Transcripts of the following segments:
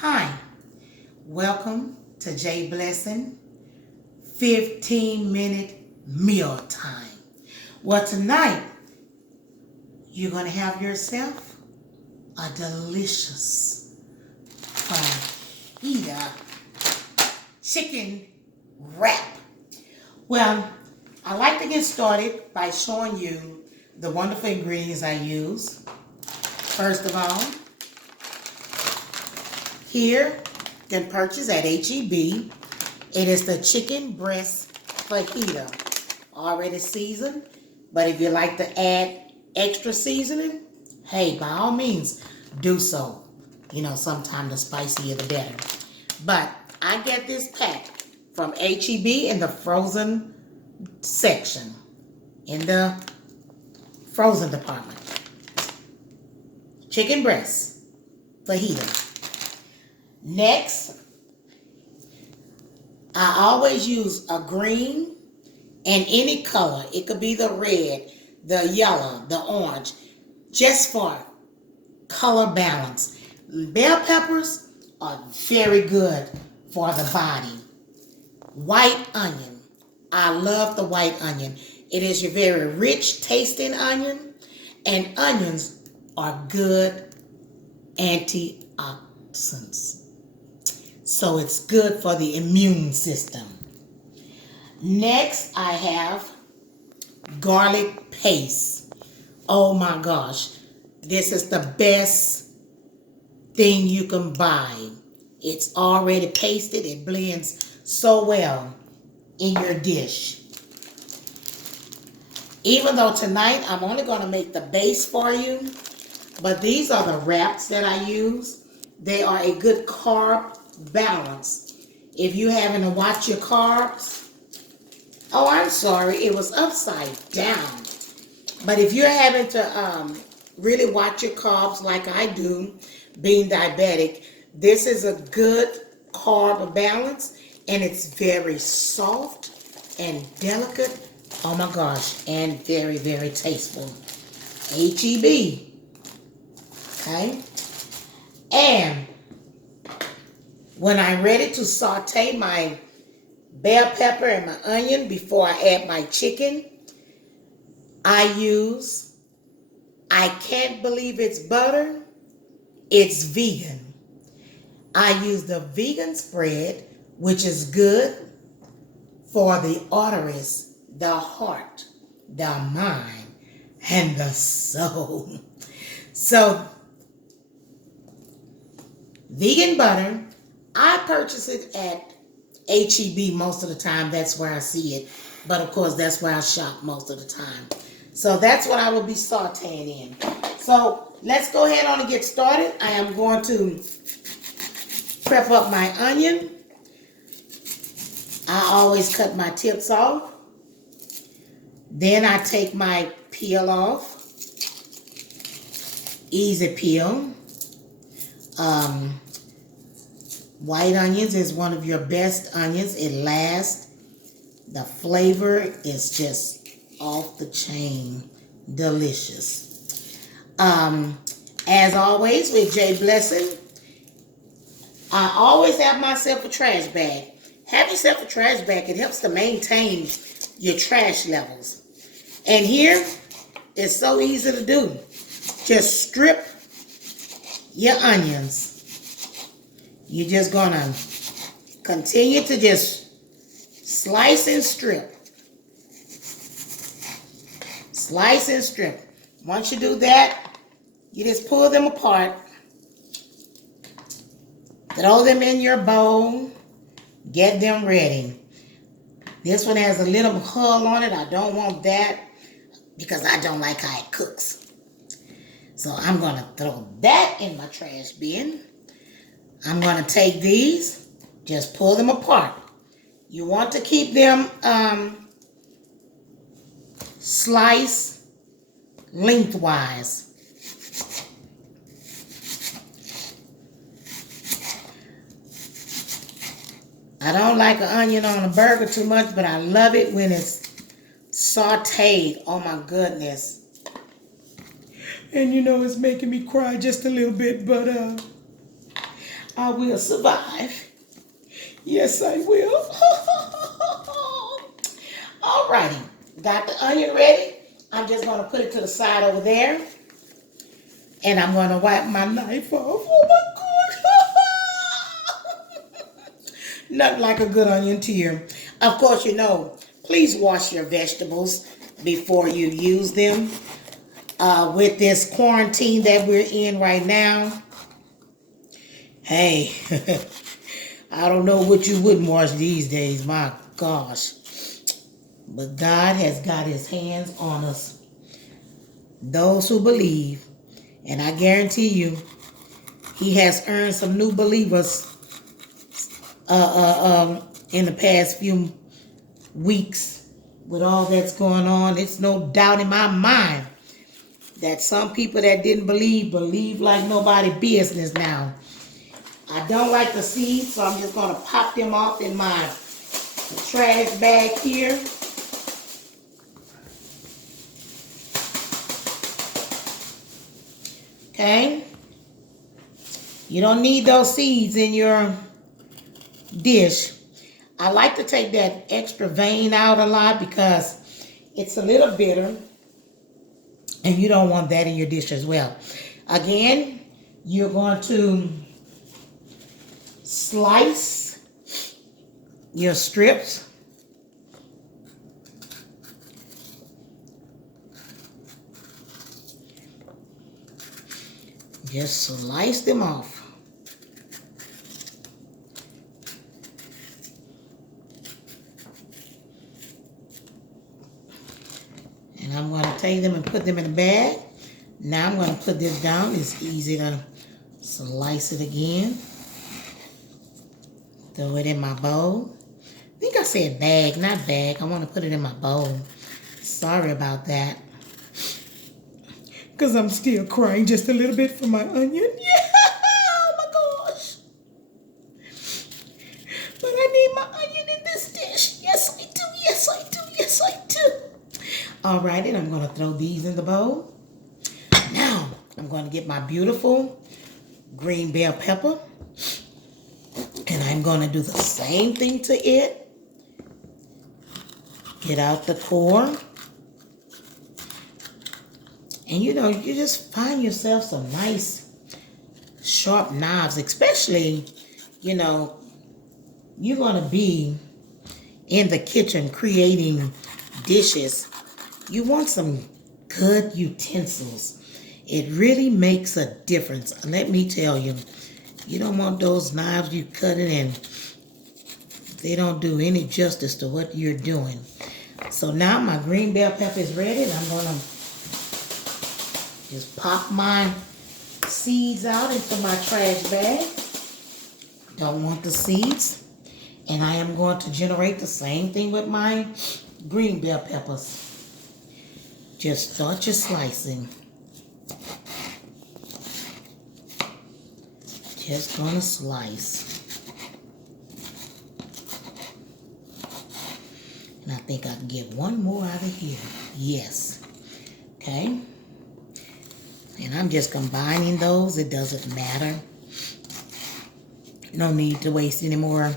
Hi, welcome to J Blessing 15-minute meal time. Well, tonight you're going to have yourself a delicious fajita chicken wrap. Well, I like to get started by showing you the wonderful ingredients I use. First of all, here you can purchase at HEB. It is the chicken breast fajita, already seasoned. But if you like to add extra seasoning, hey, by all means, do so. You know, sometimes the spicier the better. But I get this pack from HEB in the frozen section, in the frozen department. Chicken breast fajita. Next, I always use a green and any color. It could be the red, the yellow, the orange, just for color balance. Bell peppers are very good for the body. White onion. I love the white onion. It is your very rich tasting onion, and onions are good antioxidants. So it's good for the immune system. Next, I have garlic paste. Oh my gosh. This is the best thing you can buy. It's already pasted. It blends so well in your dish. Even though tonight I'm only going to make the base for you, but these are the wraps that I use. They are a good carb balance. If you having to watch your carbs, oh, I'm sorry, it was upside down. But if you're having to really watch your carbs like I do, being diabetic, this is a good carb balance, and it's very soft and delicate. Oh my gosh, and very, very tasteful. HEB. Okay? And when I'm ready to saute my bell pepper and my onion before I add my chicken, I can't believe it's butter, it's vegan. I use the vegan spread, which is good for the arteries, the heart, the mind, and the soul. So, vegan butter, I purchase it at HEB most of the time. That's where I see it. But of course, that's where I shop most of the time. So that's what I will be sauteing in. So let's go ahead on and get started. I am going to prep up my onion. I always cut my tips off. Then I take my peel off. Easy peel. White onions is one of your best onions. It lasts. The flavor is just off the chain. Delicious. As always with J Blessing, I always have myself a trash bag. Have yourself a trash bag. It helps to maintain your trash levels. And here, it's so easy to do. Just strip your onions. You're just gonna continue to just slice and strip. Slice and strip. Once you do that, you just pull them apart. Throw them in your bowl. Get them ready. This one has a little hull on it. I don't want that because I don't like how it cooks. So I'm going to throw that in my trash bin. I'm going to take these, just pull them apart. You want to keep them sliced lengthwise. I don't like an onion on a burger too much, but I love it when it's sauteed. Oh my goodness. And you know, it's making me cry just a little bit, but I will survive. Yes, I will. Alrighty. Got the onion ready. I'm just going to put it to the side over there. And I'm going to wipe my knife off. Oh my God. Nothing like a good onion tear. Of course, you know, please wash your vegetables before you use them. With this quarantine that we're in right now, hey, I don't know what you wouldn't wash these days, my gosh. But God has got his hands on us. Those who believe, and I guarantee you, he has earned some new believers in the past few weeks with all that's going on. It's no doubt in my mind that some people that didn't believe like nobody business now. I don't like the seeds, so I'm just going to pop them off in my trash bag here. Okay? You don't need those seeds in your dish. I like to take that extra vein out a lot because it's a little bitter, and you don't want that in your dish as well. Again, you're going to slice your strips. Just slice them off. And I'm going to take them and put them in a bag. Now I'm going to put this down. It's easy to slice it again. Throw it in my bowl. I think I said bag, not bag. I want to put it in my bowl. Sorry about that. Because I'm still crying just a little bit for my onion. Yeah, oh my gosh. But I need my onion in this dish. Yes, I do. Yes, I do. Yes, I do. All right, and I'm going to throw these in the bowl. Now, I'm going to get my beautiful green bell pepper. And I'm going to do the same thing to it. Get out the core. And you know, you just find yourself some nice sharp knives, especially, you know, you're going to be in the kitchen creating dishes. You want some good utensils. It really makes a difference. Let me tell you, you don't want those knives you cut it and they don't do any justice to what you're doing. So now my green bell pepper is ready, and I'm going to just pop my seeds out into my trash bag. Don't want the seeds. And I am going to generate the same thing with my green bell peppers. Just start your slicing. Just gonna slice. And I think I can get one more out of here. Yes. Okay. And I'm just combining those. It doesn't matter. No need to waste any more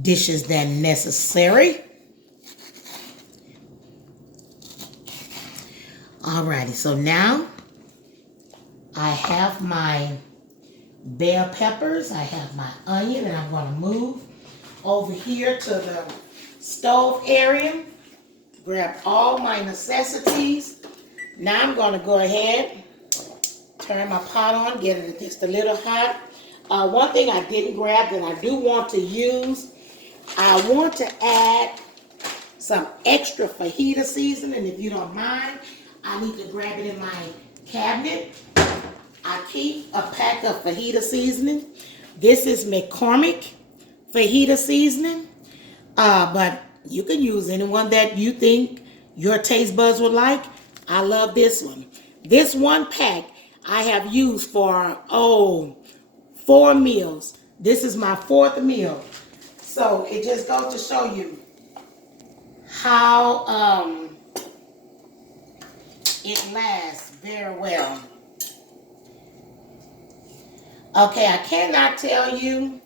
dishes than necessary. Alrighty, so now I have my bell peppers, I have my onion, and I'm going to move over here to the stove area, grab all my necessities. Now I'm going to go ahead, turn my pot on, get it just a little hot. One thing I didn't grab that I do want to use, I want to add some extra fajita seasoning. If you don't mind, I need to grab it in my cabinet. I keep a pack of fajita seasoning. This is McCormick fajita seasoning, but you can use anyone that you think your taste buds would like. I love this one. This one pack I have used for, 4 meals. This is my 4th meal. So it just goes to show you how it lasts very well. Okay, I cannot tell you,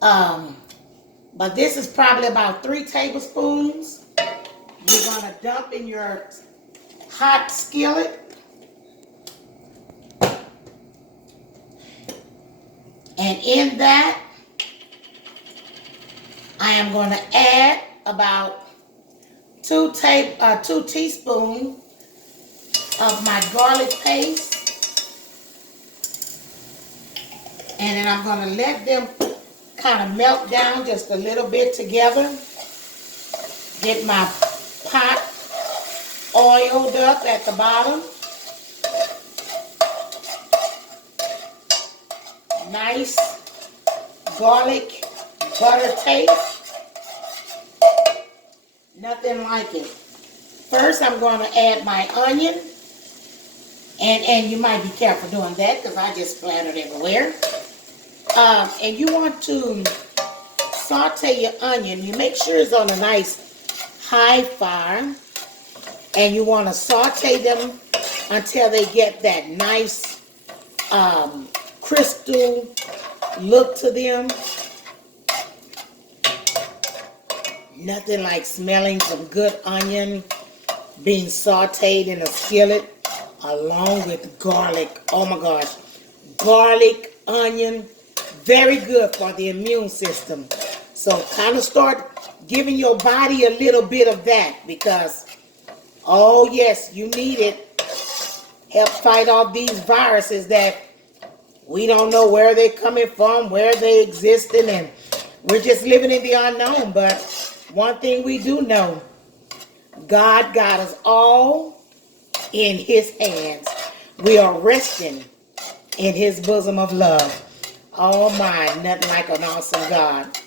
but this is probably about 3 tablespoons. You're gonna dump in your hot skillet. And in that, I am going to add about 2 teaspoons of my garlic paste. And then I'm going to let them kind of melt down just a little bit together. Get my pot oiled up at the bottom. Nice garlic butter taste. Nothing like it. First, I'm going to add my onion. And you might be careful doing that because I just splattered everywhere. And you want to saute your onion. You make sure it's on a nice high fire. And you want to saute them until they get that nice crystal look to them. Nothing like smelling some good onion being sauteed in a skillet along with garlic. Oh my gosh. Garlic, onion, very good for the immune system. So kind of start giving your body a little bit of that because, oh yes, you need it. Help fight off these viruses that we don't know where they're coming from, where they existing, and we're just living in the unknown. But one thing we do know, God got us all in his hands. We are resting in his bosom of love. Oh my, nothing like an awesome God.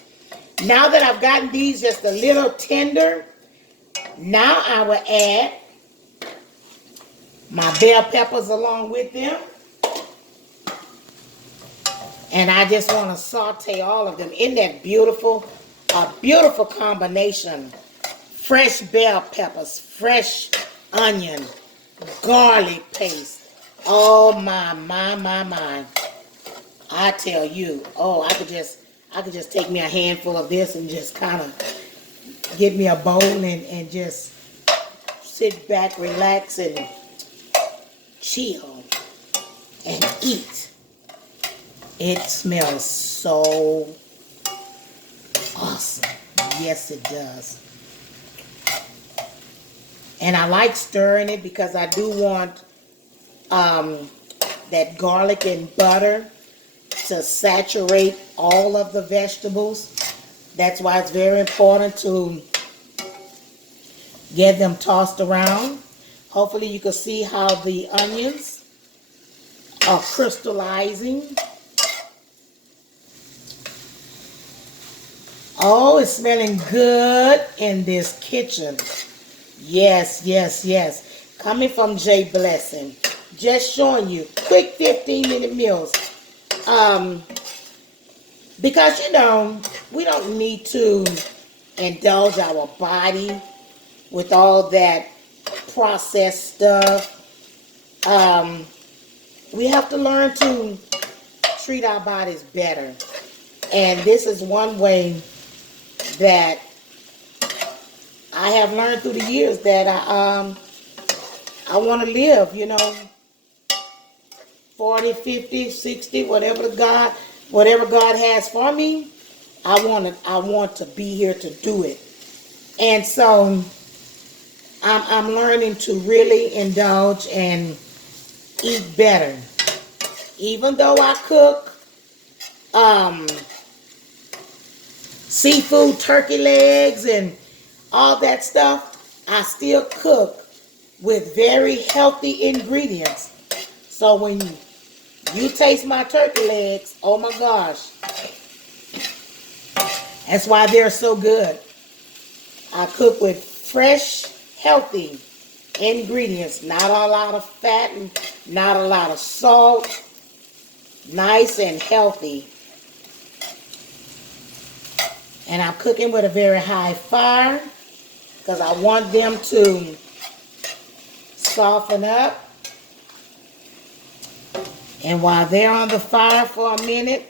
Now that I've gotten these just a little tender, now I will add my bell peppers along with them. And I just want to saute all of them in that beautiful combination. Fresh bell peppers, fresh onion, garlic paste. Oh my. I tell you, oh, I could just take me a handful of this and just kind of get me a bowl and just sit back, relax, and chill and eat. It smells so awesome. Yes, it does. And I like stirring it because I do want that garlic and butter to saturate all of the vegetables. That's why it's very important to get them tossed around. Hopefully you can see how the onions are crystallizing. Oh, it's smelling good in this kitchen. Yes, yes, yes. Coming from Jay Blessing. Just showing you quick 15-minute meals. Because, you know, we don't need to indulge our body with all that processed stuff. We have to learn to treat our bodies better. And this is one way that I have learned through the years that I want to live, you know, 40, 50, 60, whatever God has for me, I want to be here to do it. And so I'm learning to really indulge and eat better. Even though I cook seafood, turkey legs, and all that stuff, I still cook with very healthy ingredients. So when you taste my turkey legs, oh my gosh, that's why they're so good. I cook with fresh, healthy ingredients, not a lot of fat and not a lot of salt, nice and healthy. And I'm cooking with a very high fire because I want them to soften up. And while they're on the fire for a minute,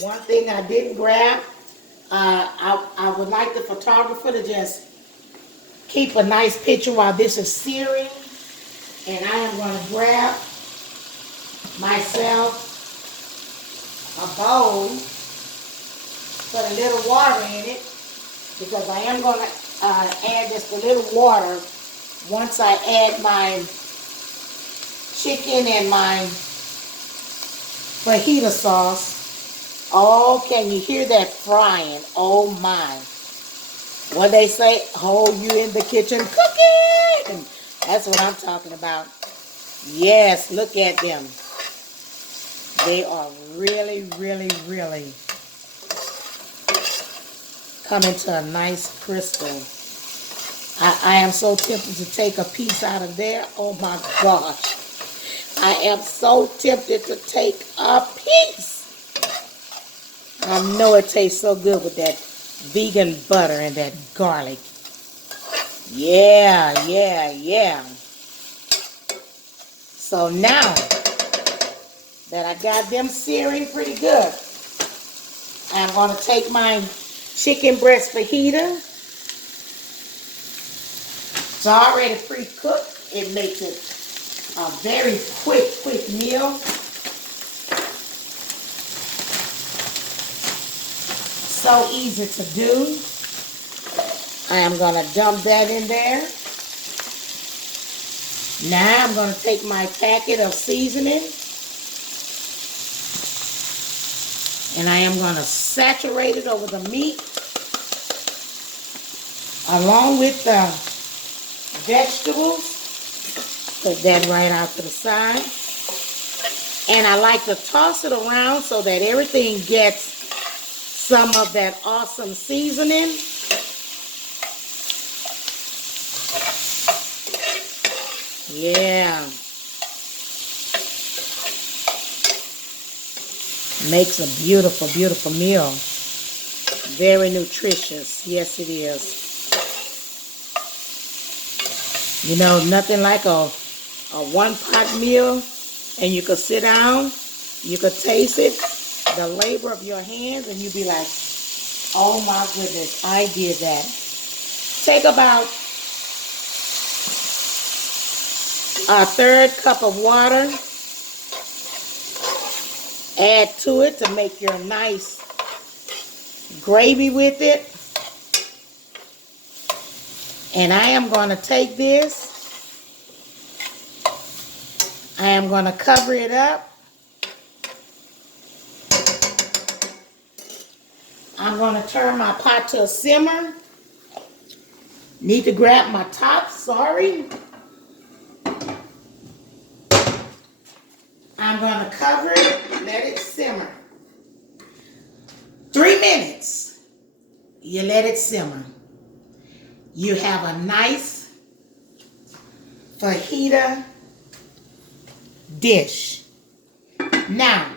one thing I didn't grab, I would like the photographer to just keep a nice picture while this is searing. And I am going to grab myself a bowl, put a little water in it, because I am going to add just a little water once I add my chicken and my fajita sauce. Oh, can you hear that frying? Oh my. What they say, hold you in the kitchen cooking. That's what I'm talking about. Yes, look at them. They are really, really, really coming to a nice crystal. I am so tempted to take a piece out of there. Oh my gosh. I am so tempted to take a piece. I know it tastes so good with that vegan butter and that garlic. Yeah, yeah, yeah. So now that I got them searing pretty good, I'm going to take my chicken breast fajita. It's already pre-cooked. It makes it a very quick meal. So easy to do. I am going to dump that in there. Now I'm going to take my packet of seasoning and I am going to saturate it over the meat along with the vegetables. Put that right out to the side. And I like to toss it around so that everything gets some of that awesome seasoning. Yeah. Makes a beautiful, beautiful meal. Very nutritious. Yes, it is. You know, nothing like a one-pot meal, and you could sit down, you could taste it, the labor of your hands, and you'd be like, oh my goodness, I did that. Take about a third cup of water, add to it to make your nice gravy with it. And I am going to take this, I am going to cover it up. I'm going to turn my pot to a simmer. Need to grab my top, sorry. I'm going to cover it, let it simmer. 3 minutes, you let it simmer. You have a nice fajita dish. Now,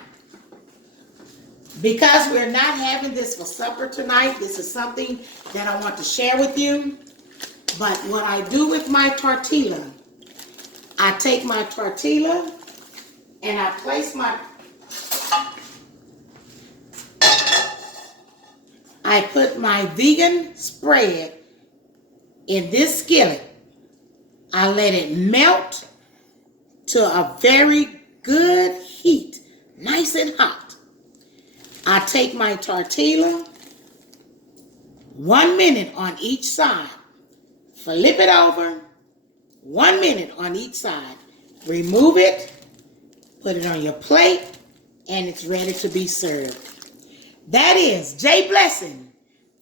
because we're not having this for supper tonight, this is something that I want to share with you. But what I do with my tortilla, I take my tortilla and I place I put my vegan spread in this skillet. I let it melt to a very good heat, nice and hot. I take my tortilla, 1 minute on each side, flip it over, 1 minute on each side, remove it, put it on your plate, and it's ready to be served. That is J Blessing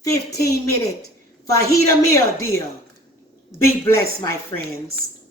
15-minute fajita meal deal. Be blessed, my friends.